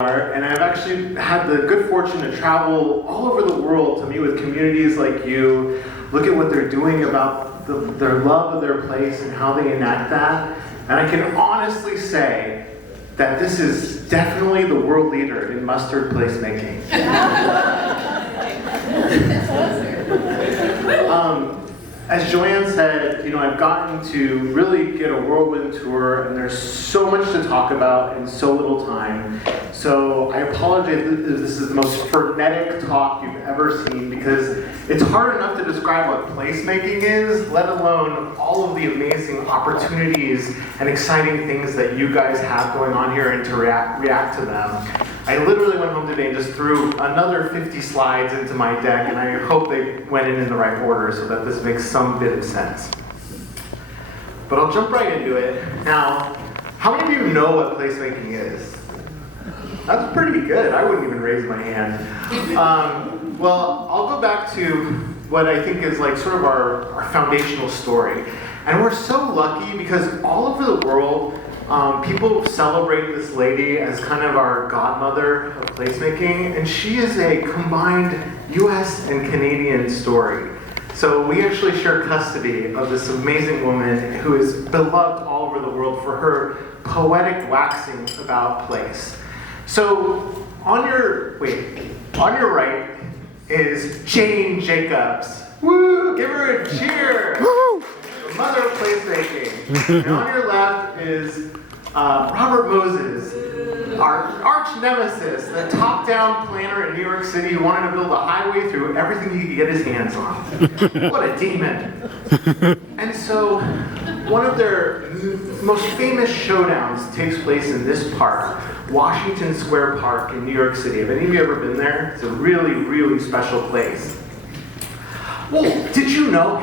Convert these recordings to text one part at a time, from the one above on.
And I've actually had the good fortune to travel all over the world to meet with communities like you, look at what they're doing about their love of their place and how they enact that. And I can honestly say that this is definitely the world leader in mustard placemaking. As Joanne said, I've gotten to really get a whirlwind tour, and there's so much to talk about in so little time. So I apologize if this is the most frenetic talk you've ever seen, because it's hard enough to describe what placemaking is, let alone all of the amazing opportunities and exciting things that you guys have going on here and to react to them. I literally went home today and just threw another 50 slides into my deck, and I hope they went in the right order so that this makes some bit of sense. But I'll jump right into it. Now, how many of you know what placemaking is? That's pretty good. I wouldn't even raise my hand. Well, I'll go back to what I think is like sort of our foundational story. And we're so lucky because all over the world, people celebrate this lady as kind of our godmother of placemaking, and she is a combined US and Canadian story. So we actually share custody of this amazing woman who is beloved all over the world for her poetic waxing about place. So on your right is Jane Jacobs. Woo! Give her a cheer! The mother of placemaking. And on your left is Robert Moses, our arch nemesis, the top-down planner in New York City who wanted to build a highway through everything he could get his hands on. What a demon. And so one of their most famous showdowns takes place in this park, Washington Square Park in New York City. Have any of you ever been there? It's a really, really special place. Well, did you know,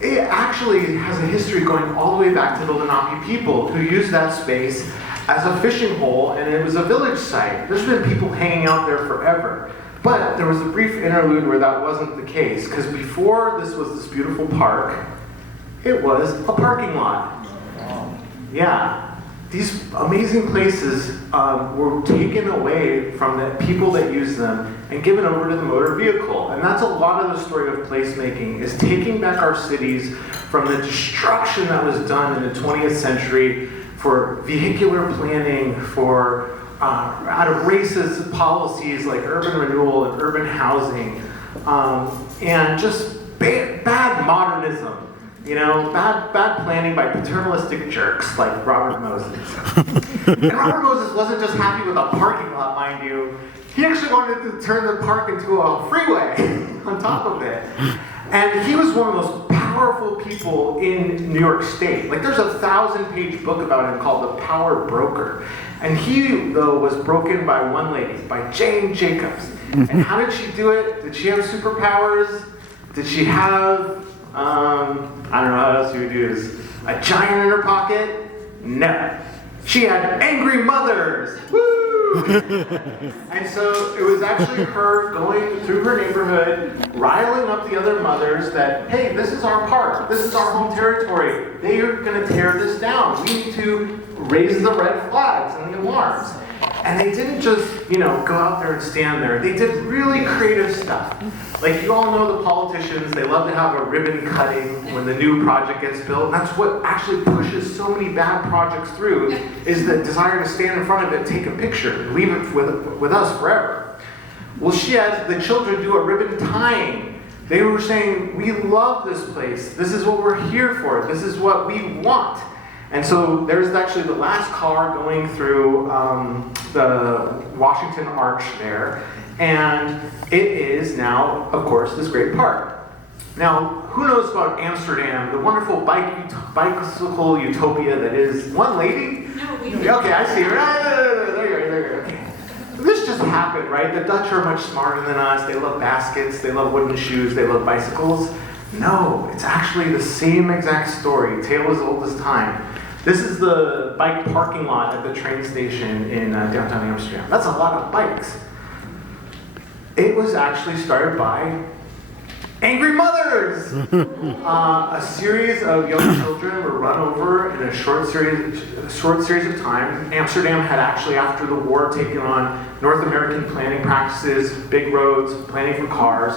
it actually has a history going all the way back to the Lenape people who used that space as a fishing hole, and it was a village site. There's been people hanging out there forever. But there was a brief interlude where that wasn't the case, because before this was this beautiful park, it was a parking lot. Yeah. These amazing places were taken away from the people that use them and given over to the motor vehicle. And that's a lot of the story of placemaking, is taking back our cities from the destruction that was done in the 20th century for vehicular planning, for out of racist policies like urban renewal and urban housing, and just bad modernism. Bad planning by paternalistic jerks like Robert Moses. And Robert Moses wasn't just happy with a parking lot, mind you. He actually wanted to turn the park into a freeway on top of it. And he was one of the most powerful people in New York State. Like, there's a 1,000-page book about him called The Power Broker. And he, though, was broken by one lady, by Jane Jacobs. And how did she do it? Did she have superpowers? Did she have... I don't know how else you would use. A giant in her pocket? No. She had angry mothers! Woo! And so it was actually her going through her neighborhood, riling up the other mothers that, hey, this is our park, this is our home territory, they are going to tear this down. We need to raise the red flags and the alarms. And they didn't just, go out there and stand there. They did really creative stuff. Like, you all know the politicians, they love to have a ribbon cutting when the new project gets built. And that's what actually pushes so many bad projects through, is the desire to stand in front of it, take a picture, and leave it with us forever. Well, she had the children do a ribbon tying. They were saying, we love this place. This is what we're here for. This is what we want. And so there's actually the last car going through the Washington Arch there, and it is now, of course, this great park. Now, who knows about Amsterdam, the wonderful bicycle utopia that is one lady? No, we don't. Okay, I see. There. Okay. This just happened, right? The Dutch are much smarter than us. They love baskets, they love wooden shoes, they love bicycles. No, it's actually the same exact story, tale as old as time. This is the bike parking lot at the train station in downtown Amsterdam. That's a lot of bikes. It was actually started by Angry mothers! A series of young children were run over in a short series of time. Amsterdam had actually, after the war, taken on North American planning practices, big roads, planning for cars.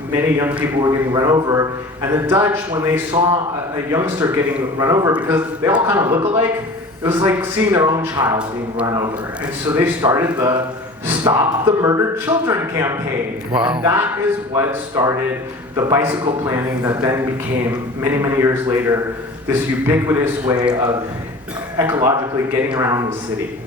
Many young people were getting run over. And the Dutch, when they saw a youngster getting run over, because they all kind of look alike, it was like seeing their own child being run over. And so they started the Stop the Murdered Children campaign. Wow. And that is what started the bicycle planning that then became, many, many years later, this ubiquitous way of ecologically getting around the city.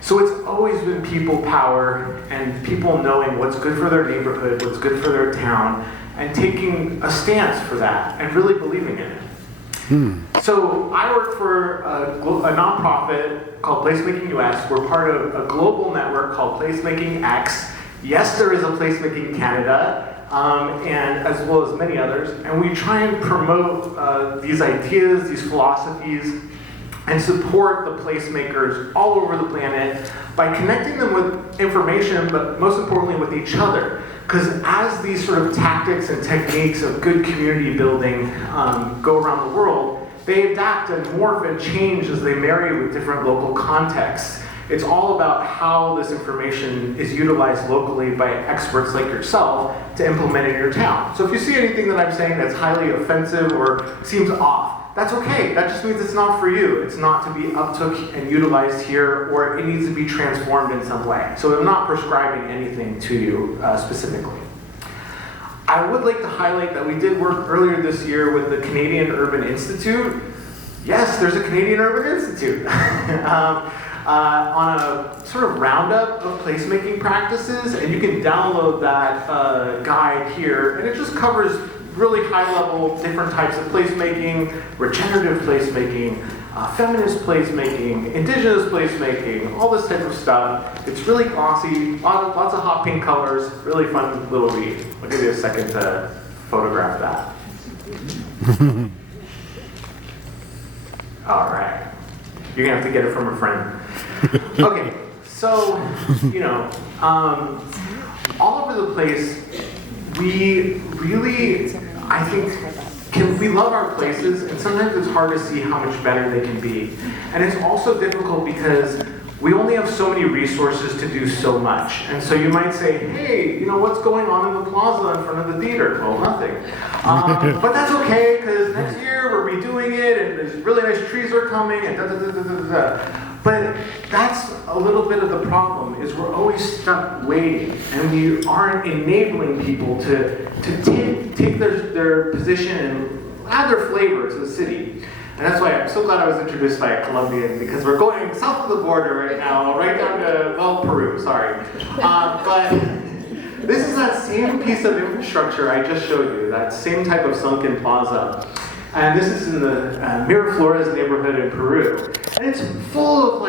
So it's always been people power and people knowing what's good for their neighborhood, what's good for their town, and taking a stance for that and really believing in it. So I work for a nonprofit called Placemaking US. We're part of a global network called Placemaking X. Yes, there is a Placemaking Canada, and as well as many others. And we try and promote these ideas, these philosophies, and support the placemakers all over the planet by connecting them with information, but most importantly with each other. Because as these sort of tactics and techniques of good community building go around the world, they adapt and morph and change as they marry with different local contexts. It's all about how this information is utilized locally by experts like yourself to implement in your town. So if you see anything that I'm saying that's highly offensive or seems off, that's okay. That just means it's not for you. It's not to be uptook and utilized here, or it needs to be transformed in some way. So I'm not prescribing anything to you specifically. I would like to highlight that we did work earlier this year with the Canadian Urban Institute. Yes, there's a Canadian Urban Institute. On a sort of roundup of placemaking practices, and you can download that guide here, and it just covers really high-level different types of placemaking, regenerative placemaking, feminist placemaking, indigenous placemaking, all this type of stuff. It's really glossy, lots of hot pink colors, really fun little read. I'll give you a second to photograph that. All right. You're gonna have to get it from a friend. Okay, so, all over the place, we really, I think, we love our places, and sometimes it's hard to see how much better they can be. And it's also difficult because we only have so many resources to do so much. And so you might say, hey, what's going on in the plaza in front of the theater? Well, nothing. But that's okay, because next year we're redoing it, and there's really nice trees are coming, and da-da-da-da-da-da. But that's a little bit of the problem, is we're always stuck waiting, and we aren't enabling people to take their position and add their flavor to the city. And that's why I'm so glad I was introduced by a Colombian, because we're going south of the border right now, right down to, Peru, sorry. But this is that same piece of infrastructure I just showed you, that same type of sunken plaza. And this is in the Miraflores neighborhood in Peru. And it's full of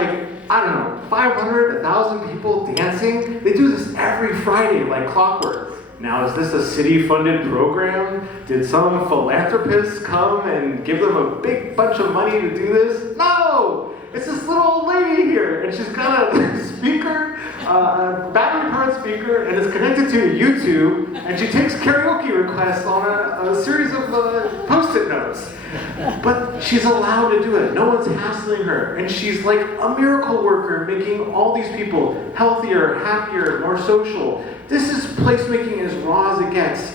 500, 1,000 people dancing. They do this every Friday like clockwork. Now, is this a city-funded program? Did some philanthropists come and give them a big bunch of money to do this? No! It's this little old lady here, and she's got a speaker, a battery-powered speaker, and it's connected to YouTube, and she takes karaoke requests on a series of Post-it notes. But she's allowed to do it. No one's hassling her. And she's like a miracle worker, making all these people healthier, happier, more social. This is placemaking as raw as it gets.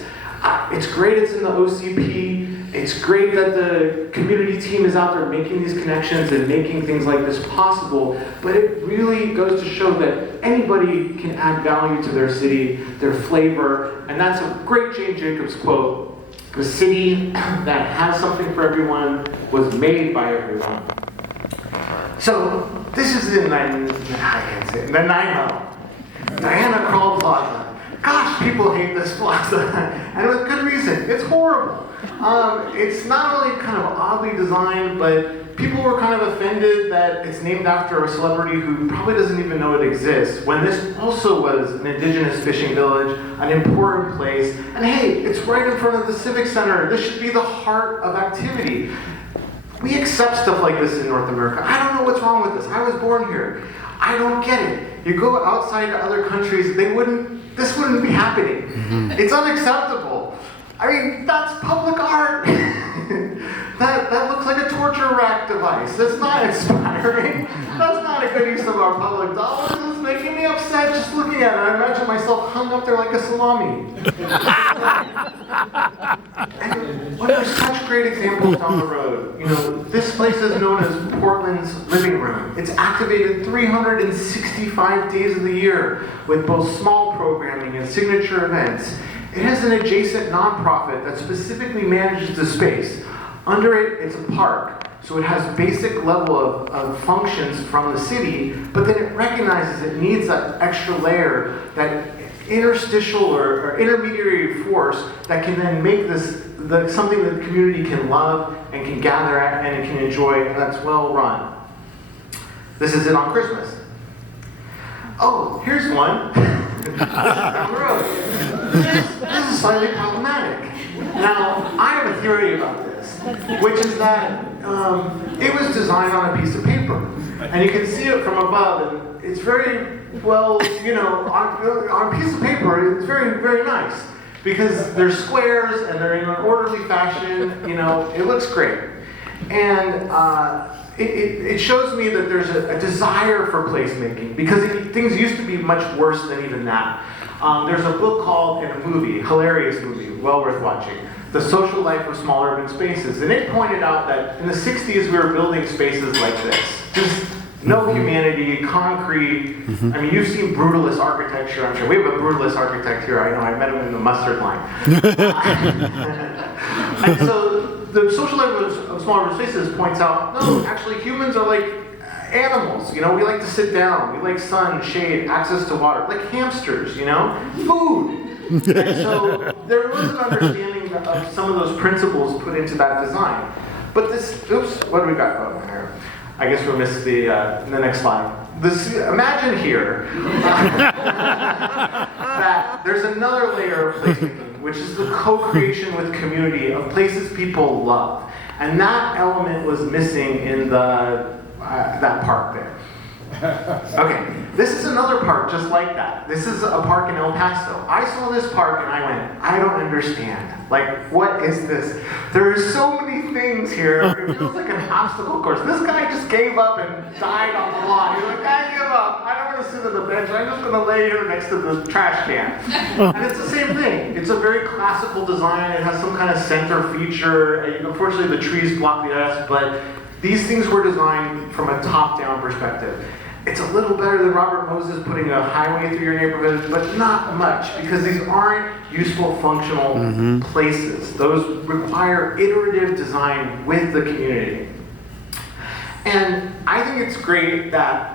It's great it's in the OCP. It's great that the community team is out there making these connections and making things like this possible. But it really goes to show that anybody can add value to their city, their flavor. And that's a great Jane Jacobs quote. The city that has something for everyone was made by everyone. So this is the Nanaimo, Diana Krall Plaza. Gosh, people hate this plaza, and with good reason. It's horrible. It's not only kind of oddly designed, but people were kind of offended that it's named after a celebrity who probably doesn't even know it exists, when this also was an indigenous fishing village, an important place. And hey, it's right in front of the Civic Center. This should be the heart of activity. We accept stuff like this in North America. I don't know what's wrong with this. I was born here. I don't get it. You go outside to other countries, this wouldn't be happening. It's unacceptable. I mean, that's public art. That looks like a torture rack device. That's not inspiring. That's not a good use of our public dollars. It's making me upset just looking at it. I imagine myself hung up there like a salami. And when there's such great examples down the road, this place is known as Portland's living room. It's activated 365 days of the year with both small programming and signature events. It has an adjacent nonprofit that specifically manages the space. Under it, it's a park, so it has basic level of functions from the city, but then it recognizes it needs that extra layer, that interstitial or intermediary force that can then make this something that the community can love and can gather at and can enjoy, and that's well run. This is it on Christmas. Oh, here's one. Down the road. This is slightly problematic. Now, I have a theory about this, which is that it was designed on a piece of paper. And you can see it from above, and it's very, well, on a piece of paper, it's very, very nice. Because they're squares, and they're in an orderly fashion, it looks great. And it shows me that there's a desire for placemaking, because things used to be much worse than even that. There's a book called, and a movie, hilarious movie, well worth watching, The Social Life of Small Urban Spaces. And it pointed out that in the 60s we were building spaces like this. Just no humanity, concrete. I mean, you've seen brutalist architecture, I'm sure. We have a brutalist architect here, I know, I met him in the mustard line. And so the social life of small urban spaces points out, no, actually humans are like animals, we like to sit down, we like sun, shade, access to water, like hamsters, food. And so there was an understanding of some of those principles put into that design. But what do we got? Oh, here. I guess we'll miss the next slide. Imagine here that there's another layer of placemaking, which is the co-creation with community of places people love. And that element was missing in that park there. Okay, this is another park just like that. This is a park in El Paso. I saw this park and I went, I don't understand. Like, what is this? There are so many things here. It feels like an obstacle course. This guy just gave up and died on the lawn. He's like, I give up. I don't want to sit on the bench. I'm just going to lay here next to the trash can. And it's the same thing. It's a very classical design. It has some kind of center feature. Unfortunately, the trees block the S, but these things were designed from a top-down perspective. It's a little better than Robert Moses putting a highway through your neighborhood, but not much, because these aren't useful, functional places. Those require iterative design with the community. And I think it's great that,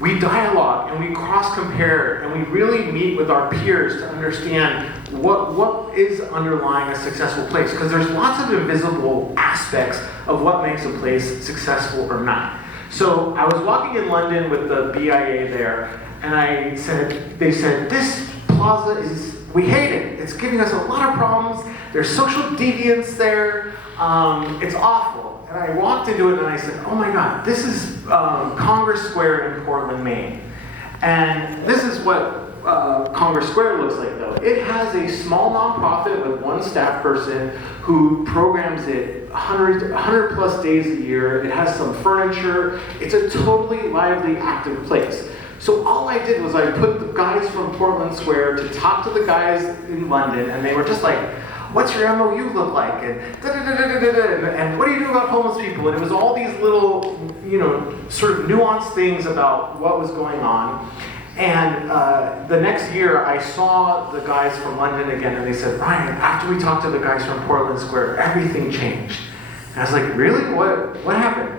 we dialogue and we cross-compare and we really meet with our peers to understand what is underlying a successful place. Because there's lots of invisible aspects of what makes a place successful or not. So I was walking in London with the BIA there, and they said, this plaza we hate it. It's giving us a lot of problems. There's social deviance there. It's awful. And I walked into it and I said, oh my God, this is Congress Square in Portland, Maine. And this is what Congress Square looks like, though. It has a small nonprofit with one staff person who programs it 100 plus days a year. It has some furniture. It's a totally lively, active place. So all I did was I put the guys from Portland Square to talk to the guys in London, and they were just like, what's your MOU look like? And and what do you do about homeless people? And it was all these little, sort of nuanced things about what was going on. And the next year, I saw the guys from London again, and they said, Ryan, after we talked to the guys from Portland Square, everything changed. And I was like, really? What happened?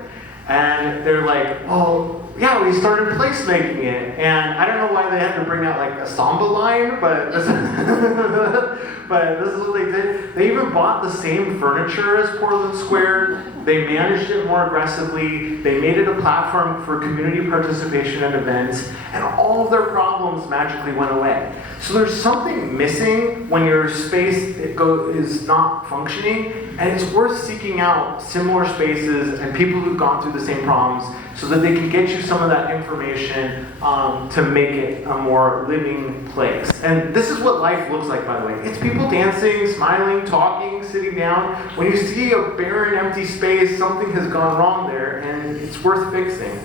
And they're like, well, yeah, we started placemaking it. And I don't know why they had to bring out like a samba line, but this is what they did. They even bought the same furniture as Portland Square. They managed it more aggressively. They made it a platform for community participation and events, and all of their problems magically went away. So there's something missing when your space is not functioning, and it's worth seeking out similar spaces and people who've gone through the same problems so that they can get you some of that information to make it a more living place. And this is what life looks like, by the way. It's people dancing, smiling, talking, sitting down. When you see a barren, empty space, something has gone wrong there, and it's worth fixing.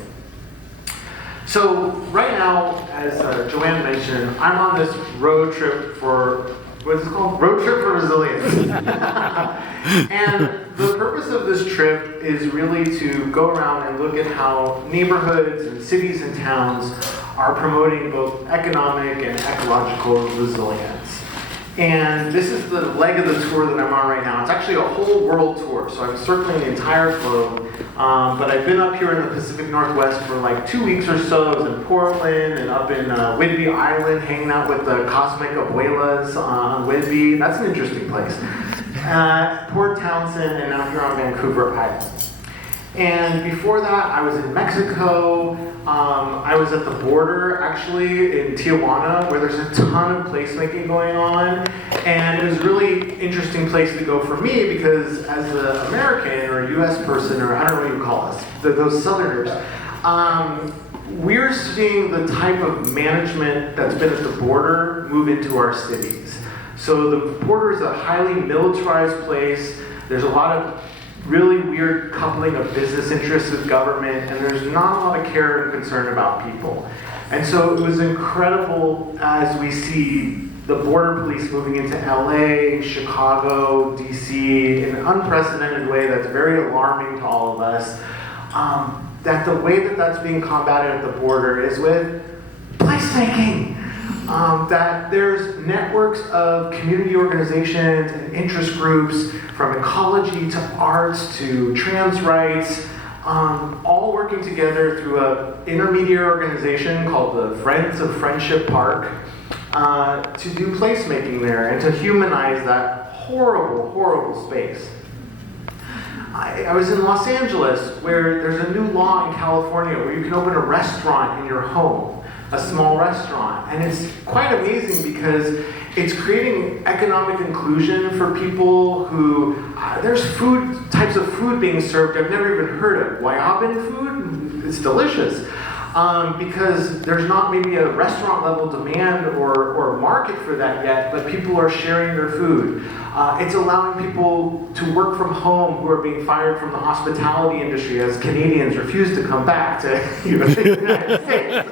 So right now, as Joanne mentioned, I'm on this road trip for, what's it called? Road trip for resilience. And the purpose of this trip is really to go around and look at how neighborhoods and cities and towns are promoting both economic and ecological resilience. And this is the leg of the tour that I'm on right now. It's actually a whole world tour, so I'm circling the entire globe. But I've been up here in the Pacific Northwest for like 2 weeks or so. I was in Portland and up in Whidbey Island, hanging out with the Cosmic Abuelas on Whidbey. That's an interesting place. Port Townsend, and now here on Vancouver Island. And before that, I was in Mexico. I was at the border, actually, in Tijuana, where there's a ton of placemaking going on. And it was a really interesting place to go for me because as an American or a U.S. person, or I don't know what you call us, those Southerners, we're seeing the type of management that's been at the border move into our cities. So the border is a highly militarized place. There's a lot of really weird coupling of business interests with government, and there's not a lot of care and concern about people. And so it was incredible as we see the border police moving into LA, Chicago, DC, in an unprecedented way that's very alarming to all of us, that the way that that's being combated at the border is with placemaking. That there's networks of community organizations and interest groups, from ecology to arts to trans rights, all working together through an intermediate organization called the Friends of Friendship Park to do placemaking there and to humanize that horrible, horrible space. I was in Los Angeles, where there's a new law in California where you can open a restaurant in your home, a small restaurant. And it's quite amazing because it's creating economic inclusion for people who, there's types of food being served I've never even heard of. Guayaban food, it's delicious. Because there's not maybe a restaurant level demand or market for that yet, but people are sharing their food. It's allowing people to work from home who are being fired from the hospitality industry as Canadians refuse to come back to the United States.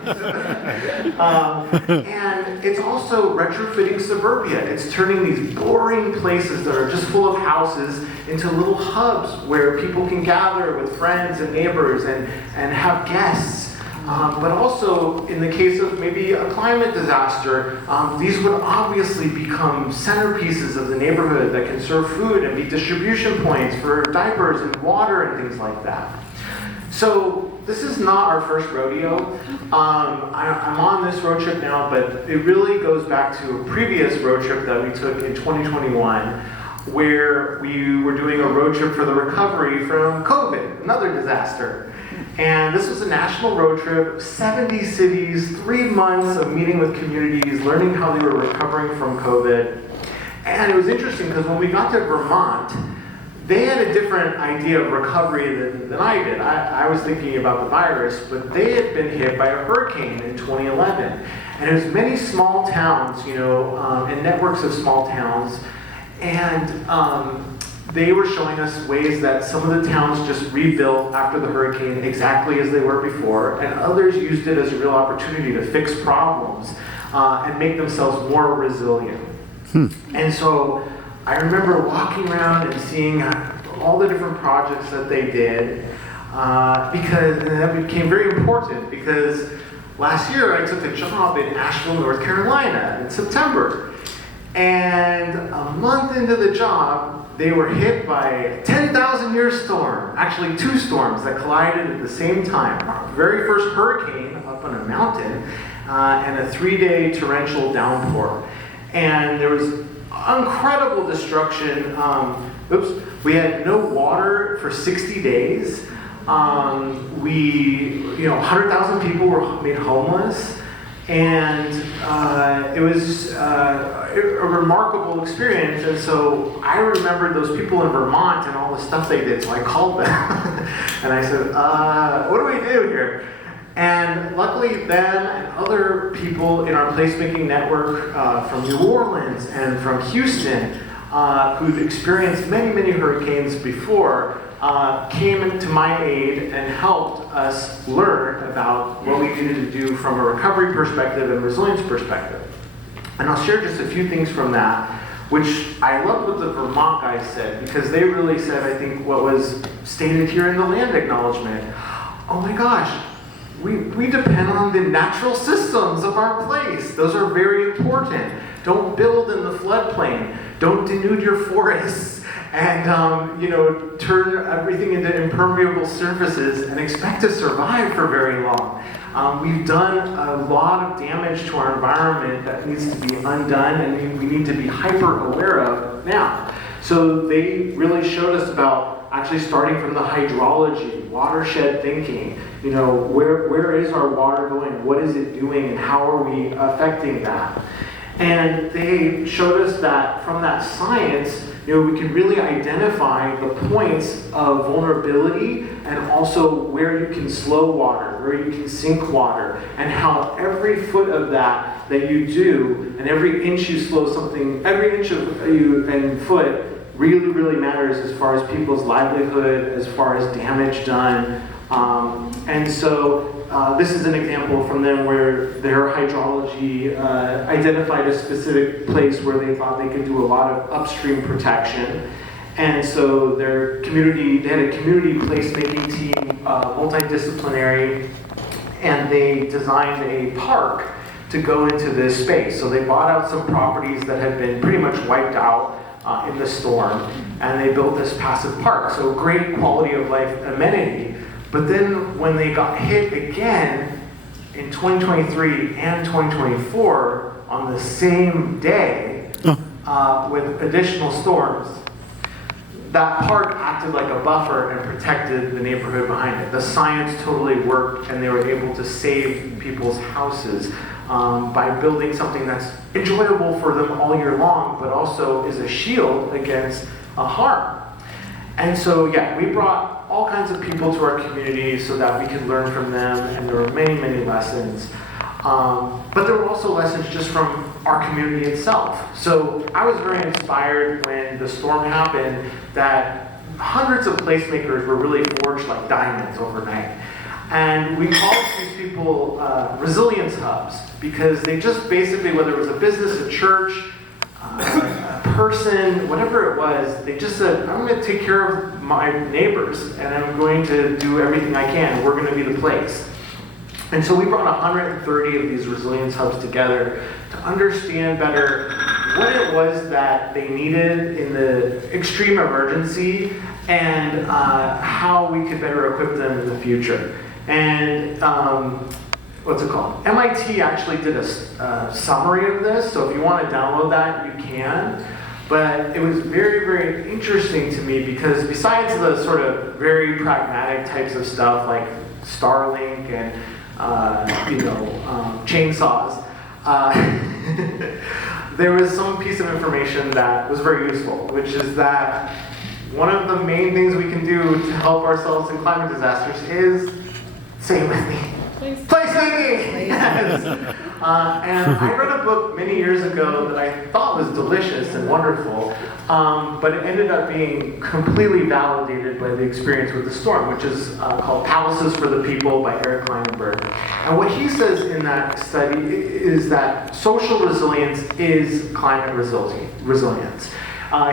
And it's also retrofitting suburbia. It's turning these boring places that are just full of houses into little hubs where people can gather with friends and neighbors and have guests. But also, in the case of maybe a climate disaster, these would obviously become centerpieces of the neighborhood that can serve food and be distribution points for diapers and water and things like that. So this is not our first rodeo. I'm on this road trip now, but it really goes back to a previous road trip that we took in 2021, where we were doing a road trip for the recovery from COVID, another disaster. And this was a national road trip, 70 cities, 3 months of meeting with communities, learning how they were recovering from COVID. And it was interesting because when we got to Vermont, they had a different idea of recovery than I did. I was thinking about the virus, but they had been hit by a hurricane in 2011. And it was many small towns, and networks of small towns. And they were showing us ways that some of the towns just rebuilt after the hurricane exactly as they were before, and others used it as a real opportunity to fix problems and make themselves more resilient. And so I remember walking around and seeing all the different projects that they did, because and that became very important because last year I took a job in Asheville, North Carolina in September. And a month into the job, they were hit by a 10,000-year storm, actually 2 storms that collided at the same time. Our very first hurricane up on a mountain, and a 3-day torrential downpour. And there was incredible destruction. We had no water for 60 days. 100,000 people were made homeless. And it was a remarkable experience. And so I remembered those people in Vermont and all the stuff they did. So I called them and I said, what do we do here? And luckily them and other people in our placemaking network from New Orleans and from Houston, who'd experienced many, many hurricanes before, came to my aid and helped us learn about what we needed to do from a recovery perspective and resilience perspective. And I'll share just a few things from that, which I loved what the Vermont guys said, because they really said, I think, what was stated here in the land acknowledgement. Oh my gosh, we depend on the natural systems of our place. Those are very important. Don't build in the floodplain. Don't denude your forests. And turn everything into impermeable surfaces and expect to survive for very long. We've done a lot of damage to our environment that needs to be undone, and we need to be hyper aware of now. So they really showed us about actually starting from the hydrology, watershed thinking. Where is our water going? What is it doing? And how are we affecting that? And they showed us that from that science, we can really identify the points of vulnerability and also where you can slow water, where you can sink water, and how every foot of that you do, and every inch you slow something, every inch of you and foot really, really matters as far as people's livelihood, as far as damage done. And so this is an example from them where their hydrology identified a specific place where they thought they could do a lot of upstream protection. And so they had a community placemaking team, multidisciplinary, and they designed a park to go into this space. So they bought out some properties that had been pretty much wiped out in the storm, and they built this passive park. So great quality of life amenity. But then when they got hit again in 2023 and 2024 on the same day with additional storms, that park acted like a buffer and protected the neighborhood behind it. The science totally worked, and they were able to save people's houses by building something that's enjoyable for them all year long, but also is a shield against harm. And so, we brought all kinds of people to our community so that we could learn from them, and there were many, many lessons. But there were also lessons just from our community itself. So I was very inspired when the storm happened that hundreds of placemakers were really forged like diamonds overnight. And we called these people resilience hubs, because they just basically, whether it was a business, a church, a person, whatever it was, they just said, I'm going to take care of my neighbors, and I'm going to do everything I can. We're going to be the place. And so we brought 130 of these resilience hubs together to understand better what it was that they needed in the extreme emergency, and how we could better equip them in the future. And what's it called? MIT actually did a summary of this, so if you want to download that, you can. But it was very, very interesting to me, because besides the sort of very pragmatic types of stuff like Starlink and chainsaws, there was some piece of information that was very useful, which is that one of the main things we can do to help ourselves in climate disasters is, say it with me, placemaking! Yes. And I read a book many years ago that I thought was delicious and wonderful, but it ended up being completely validated by the experience with the storm, which is called Palaces for the People by Eric Kleinenberg. And what he says in that study is that social resilience is climate resilience.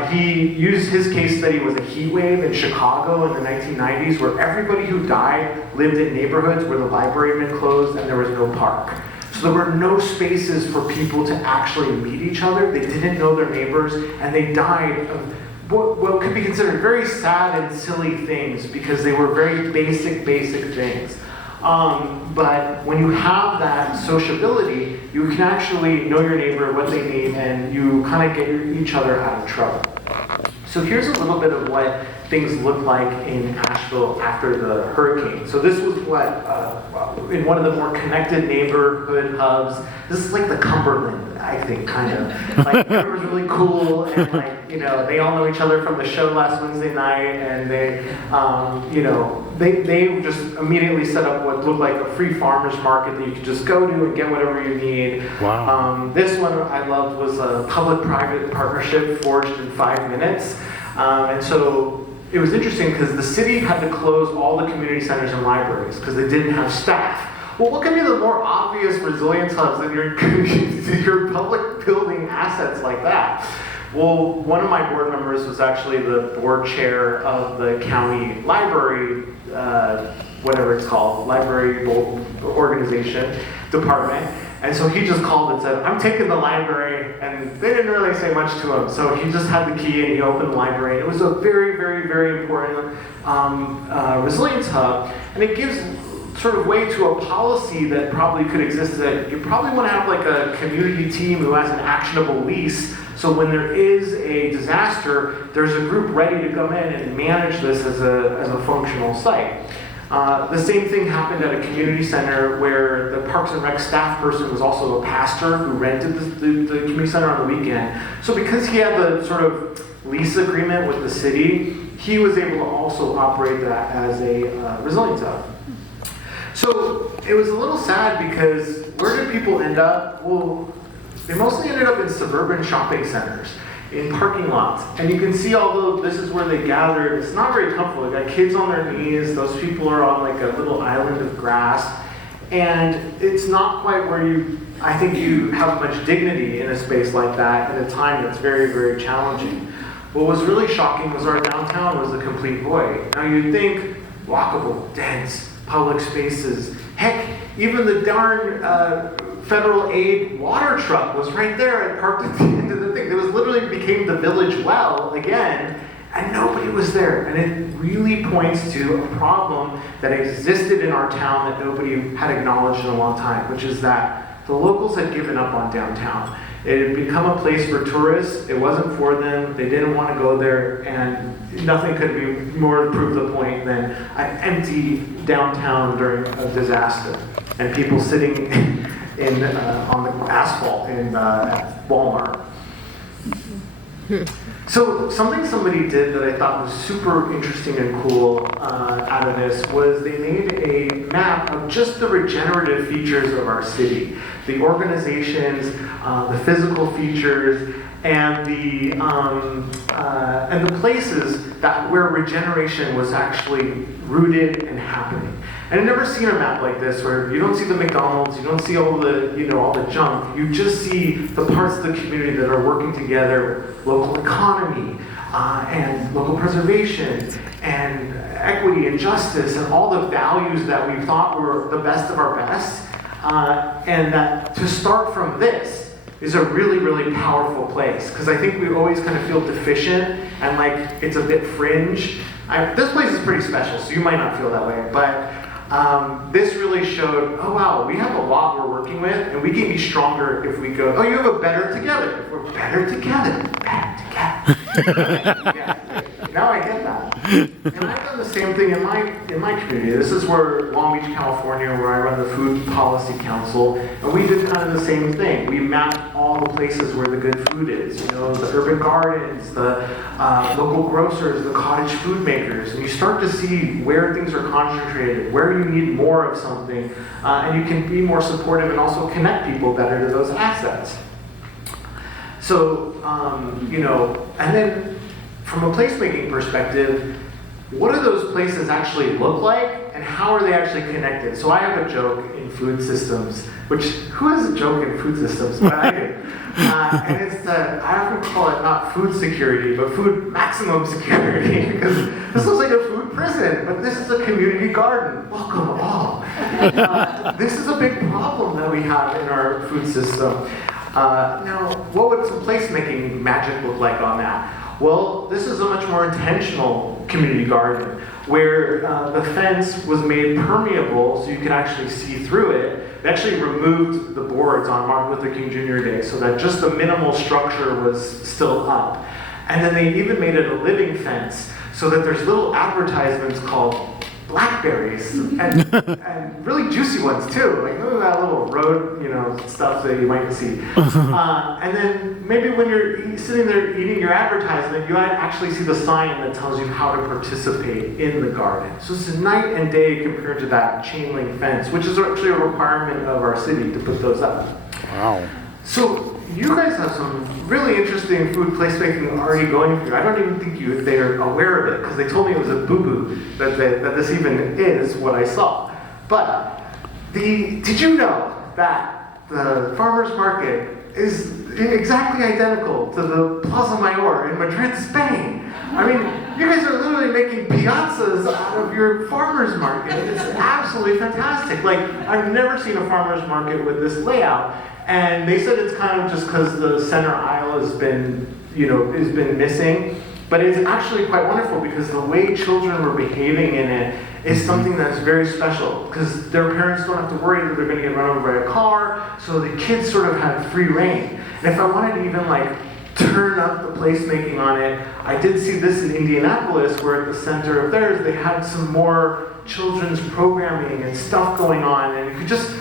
He used his case study with a heat wave in Chicago in the 1990s, where everybody who died lived in neighborhoods where the library had been closed and there was no park. So there were no spaces for people to actually meet each other. They didn't know their neighbors, and they died of what could be considered very sad and silly things, because they were very basic things. But when you have that sociability, you can actually know your neighbor, what they need, and you kind of get each other out of trouble. So here's a little bit of what things looked like in Asheville after the hurricane. So this was what, in one of the more connected neighborhood hubs, this is like the Cumberland, I think, kind of. Like, everyone's really cool, and like, you know, they all know each other from the show last Wednesday night, and they, you know, they just immediately set up what looked like a free farmer's market that you could just go to and get whatever you need. Wow. This one I loved was a public-private partnership forged in 5 minutes. And so it was interesting because the city had to close all the community centers and libraries because they didn't have staff. Well, what could be the more obvious resilience hubs than your public building assets like that? Well, one of my board members was actually the board chair of the county library, whatever it's called, library organization, department. And so he just called and said, I'm taking the library, and they didn't really say much to him. So he just had the key and he opened the library. It was a very, very, very important resilience hub. And it gives sort of way to a policy that probably could exist, that you probably want to have like a community team who has an actionable lease. So when there is a disaster, there's a group ready to come in and manage this as a functional site. The same thing happened at a community center where the Parks and Rec staff person was also a pastor who rented the community center on the weekend. So because he had the sort of lease agreement with the city, he was able to also operate that as a resilience hub. So it was a little sad because where did people end up? Well, they mostly ended up in suburban shopping centers, in parking lots. And you can see, although this is where they gathered, it's not very comfortable. They got kids on their knees, those people are on like a little island of grass. And it's not quite where I think you have much dignity in a space like that at a time that's very, very challenging. What was really shocking was our downtown was a complete void. Now you'd think, walkable, dense, public spaces. Heck, even the darn federal aid water truck was right there and parked at the end of the thing. It was literally became the village well again, and nobody was there. And it really points to a problem that existed in our town that nobody had acknowledged in a long time, which is that the locals had given up on downtown. It had become a place for tourists. It wasn't for them. They didn't want to go there, and nothing could be more to prove the point than an empty downtown during a disaster and people sitting on the asphalt at Walmart. So something somebody did that I thought was super interesting and cool out of this was they made a map of just the regenerative features of our city. The organizations, the physical features, and the places where regeneration was actually rooted and happening. And I've never seen a map like this where you don't see the McDonald's, you don't see all the junk. You just see the parts of the community that are working together, local economy, and local preservation, and equity and justice, and all the values that we thought were the best of our best. And that to start from this is a really, really powerful place. Because I think we always kind of feel deficient and like it's a bit fringe. This place is pretty special, so you might not feel that way. But this really showed, oh wow, we have a lot we're working with, and we can be stronger if we go, oh, you have a better together. If we're better together, better together. Yeah. Now I get that. And I've done the same thing in my community. This is where Long Beach, California, where I run the Food Policy Council, and we did kind of the same thing. We mapped all the places where the good food is. You know, the urban gardens, the local grocers, the cottage food makers, and you start to see where things are concentrated, where you need more of something, and you can be more supportive and also connect people better to those assets. So, and then from a placemaking perspective, what do those places actually look like, and how are they actually connected? So I have a joke in food systems, which, who has a joke in food systems? But I do. And it's I often call it not food security, but food maximum security, because this looks like a food prison, but this is a community garden. Welcome all. This is a big problem that we have in our food system. Now, what would some placemaking magic look like on that? Well, this is a much more intentional community garden, where the fence was made permeable so you could actually see through it. They actually removed the boards on Martin Luther King Jr. Day so that just the minimal structure was still up. And then they even made it a living fence. so that there's little advertisements called blackberries and really juicy ones too, like that little road, stuff that you might see. And then maybe when you're sitting there eating your advertisement, you might actually see the sign that tells you how to participate in the garden. So it's a night and day compared to that chain link fence, which is actually a requirement of our city to put those up. Wow. So you guys have some really interesting food placemaking already going for you. I don't even think they're aware of it, because they told me it was a boo-boo that this even is what I saw. But did you know that the farmer's market is exactly identical to the Plaza Mayor in Madrid, Spain? I mean, you guys are literally making piazzas out of your farmer's market. It's absolutely fantastic. Like, I've never seen a farmer's market with this layout. And they said it's kind of just because the center aisle has been missing. But it's actually quite wonderful, because the way children were behaving in it is something that's very special, because their parents don't have to worry that they're going to get run over by a car, so the kids sort of had free reign. And if I wanted to even turn up the placemaking on it, I did see this in Indianapolis, where at the center of theirs they had some more children's programming and stuff going on, and you could just,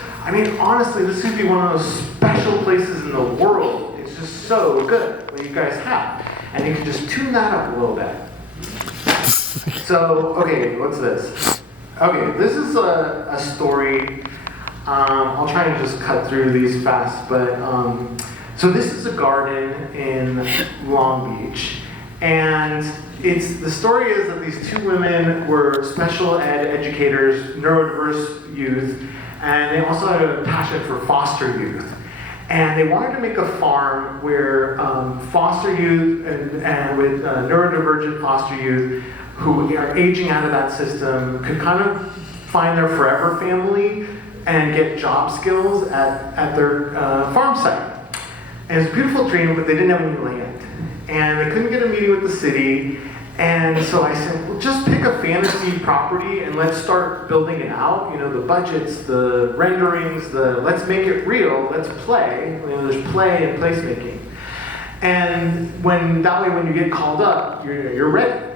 honestly, this could be one of those special places in the world. It's just so good what you guys have. And you can just tune that up a little bit. So, okay, what's this? Okay, this is a story. I'll try and just cut through these fast, but so this is a garden in Long Beach. And the story is that these two women were special ed educators, neurodiverse youth, and they also had a passion for foster youth. And they wanted to make a farm where foster youth and with neurodivergent foster youth who are aging out of that system could kind of find their forever family and get job skills at their farm site. And it's a beautiful dream, but they didn't have any land. And they couldn't get a meeting with the city. And so I said, well, just pick a fantasy property and let's start building it out. The budgets, the renderings, let's make it real, let's play. There's play and placemaking. And that way when you get called up, you're ready.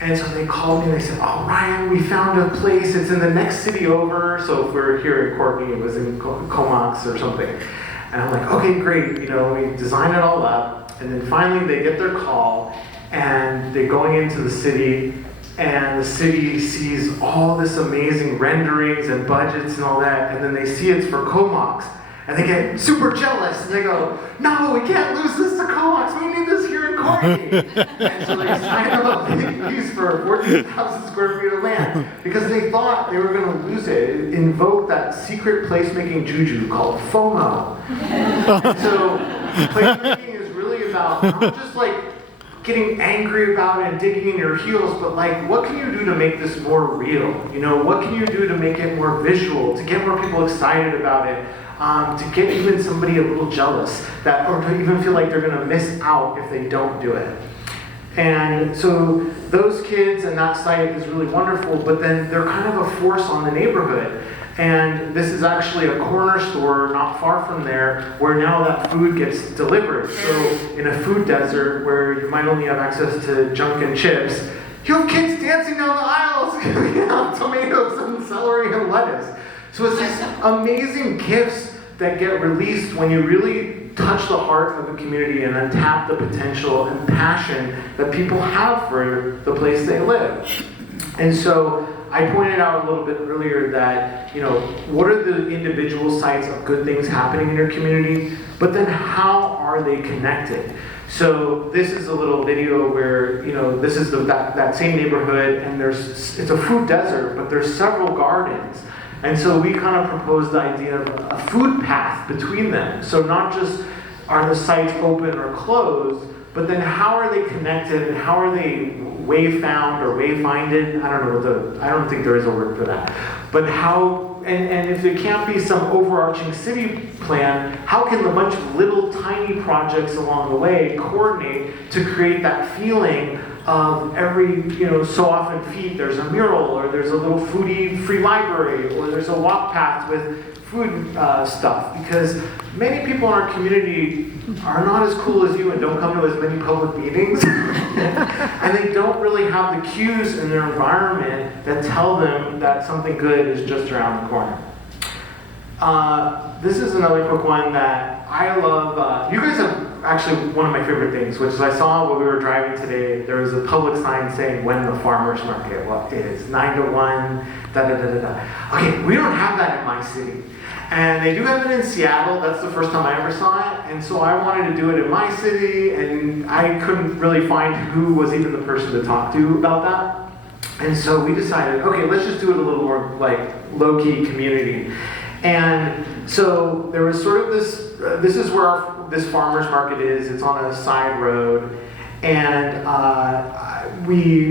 And so they called me and they said, oh, Ryan, we found a place. It's in the next city over. So if we're here in Courtenay, it was in Comox or something. And I'm like, okay, great. We design it all up. And then finally they get their call. And they're going into the city, and the city sees all this amazing renderings and budgets and all that, and then they see it's for Comox, and they get super jealous, and they go, no, we can't lose this to Comox, we need this here in Courtenay. And so they sign up a big lease for 14,000 square feet of land, because they thought they were going to lose it. It invoked that secret placemaking juju called FOMO. And so placemaking is really about not just getting angry about it and digging in your heels, but what can you do to make this more real? What can you do to make it more visual, to get more people excited about it, to get even somebody a little jealous, or to even feel like they're going to miss out if they don't do it. And so those kids and that site is really wonderful, but then they're kind of a force on the neighborhood. And this is actually a corner store not far from there where now that food gets delivered. So in a food desert where you might only have access to junk and chips, you have kids dancing down the aisles, tomatoes and celery and lettuce. So it's these amazing gifts that get released when you really touch the heart of the community and untap the potential and passion that people have for the place they live. And so I pointed out a little bit earlier that, what are the individual sites of good things happening in your community, but then how are they connected? So this is a little video where, this is that same neighborhood, and it's a food desert, but there's several gardens. And so we kind of proposed the idea of a food path between them. So not just are the sites open or closed, but then how are they connected and how are they wayfound or wayfinded? I don't think there is a word for that. But how, and if it can't be some overarching city plan, how can a bunch of little tiny projects along the way coordinate to create that feeling of every, so often feet, there's a mural, or there's a little foodie free library, or there's a walk path with food stuff, because many people in our community are not as cool as you and don't come to as many public meetings. And they don't really have the cues in their environment that tell them that something good is just around the corner. This is another quick one that I love. You guys have actually one of my favorite things, which is I saw when we were driving today, there was a public sign saying when the farmer's market is, 9 to 1, da-da-da-da-da. Okay, we don't have that in my city. And they do have it in Seattle. That's the first time I ever saw it. And so I wanted to do it in my city, and I couldn't really find who was even the person to talk to about that. And so we decided, okay, let's just do it a little more like low-key community. And so there was sort of this is where this farmer's market is. It's on a side road. And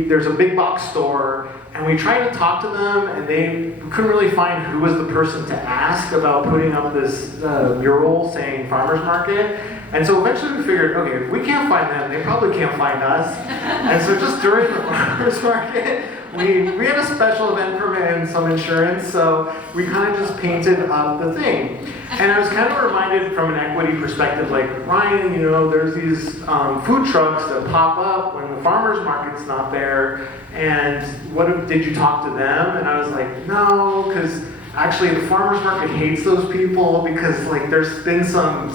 there's a big box store. And we tried to talk to them, and we couldn't really find who was the person to ask about putting up this mural saying farmer's market. And so eventually we figured, okay, if we can't find them, they probably can't find us. And so just during the farmer's market, we had a special event permit and some insurance, so we kind of just painted up the thing. And I was kind of reminded from an equity perspective, like, Ryan, there's these food trucks that pop up when the farmer's market's not there, and did you talk to them? And I was like, no, because actually the farmer's market hates those people because like there's been some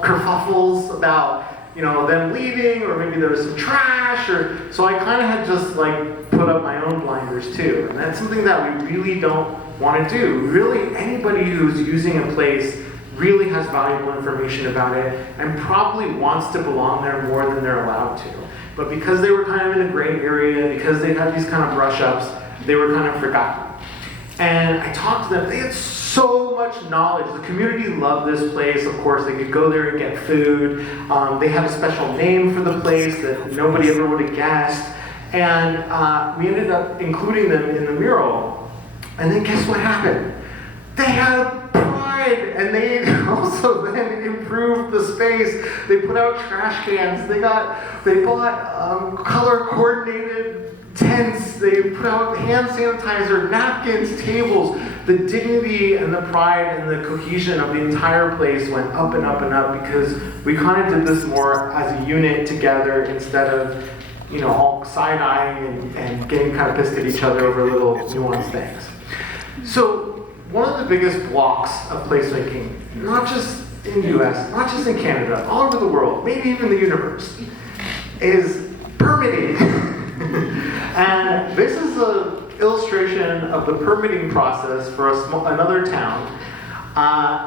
kerfuffles about them leaving, or maybe there was some trash, so I kind of had just like put up my own blinders too. And that's something that we really don't want to do. Really, anybody who's using a place really has valuable information about it and probably wants to belong there more than they're allowed to. But because they were kind of in a gray area, because they had these kind of brush-ups, they were kind of forgotten. And I talked to them. They had so much knowledge. The community loved this place. Of course, they could go there and get food. They had a special name for the place that nobody ever would have guessed. And we ended up including them in the mural. And then guess what happened? They had pride, and they also then improved the space. They put out trash cans. They bought color-coordinated tents. They put out hand sanitizer, napkins, tables. The dignity and the pride and the cohesion of the entire place went up and up and up because we kind of did this more as a unit together instead of, all side-eyeing and getting kind of pissed at each other over little nuanced things. So one of the biggest blocks of placemaking, not just in the US, not just in Canada, all over the world, maybe even the universe, is permitting. And this is an illustration of the permitting process for another town.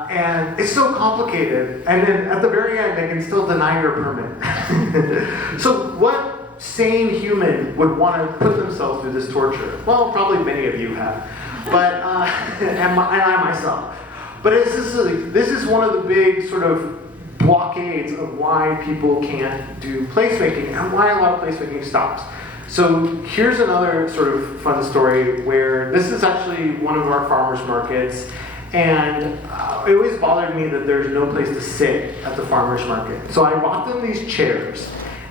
And it's so complicated. And then at the very end, they can still deny your permit. So what sane human would want to put themselves through this torture? Well, probably many of you have. But, and I myself. But this is one of the big sort of blockades of why people can't do placemaking and why a lot of placemaking stops. So here's another sort of fun story where this is actually one of our farmers markets, and it always bothered me that there's no place to sit at the farmers market. So I bought them these chairs,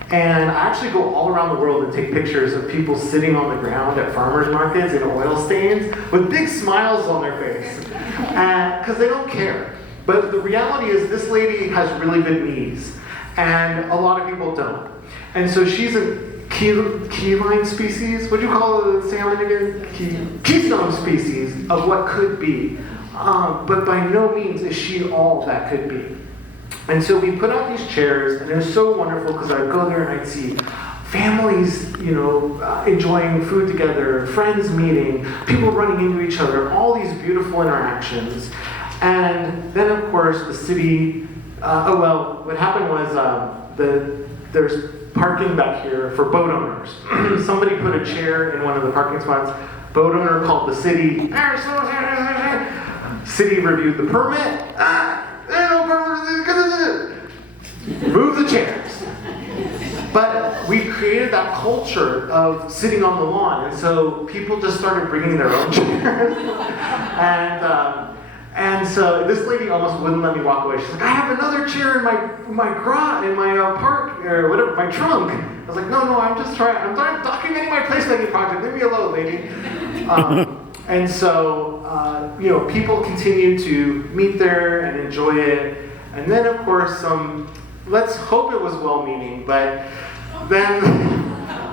and I actually go all around the world and take pictures of people sitting on the ground at farmers markets in oil stains with big smiles on their face, because they don't care. But the reality is this lady has really good knees, and a lot of people don't. And so she's a keyline species. What do you call the salmon again? Keystone species of what could be. But by no means is she all that could be. And so we put out these chairs, and it was so wonderful because I'd go there and I'd see families, enjoying food together, friends meeting, people running into each other, all these beautiful interactions. And then, of course, the city, what happened was there's parking back here for boat owners. Somebody put a chair in one of the parking spots. Boat owner called the city. City reviewed the permit. Move the chairs. But we created that culture of sitting on the lawn, and so people just started bringing their own chairs. And so this lady almost wouldn't let me walk away. She's like, I have another chair in my garage, in my park, or whatever, my trunk. I was like, no, I'm documenting my placemaking project. Leave me alone, lady. And so, people continue to meet there and enjoy it. And then, of course, let's hope it was well-meaning, but then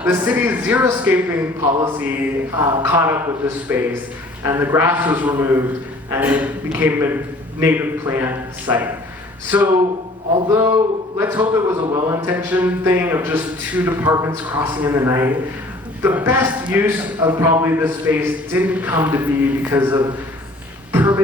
the city's zero-scaping policy caught up with this space, and the grass was removed, and it became a native plant site. So, although let's hope it was a well-intentioned thing of just two departments crossing in the night, the best use of probably this space didn't come to be because of permit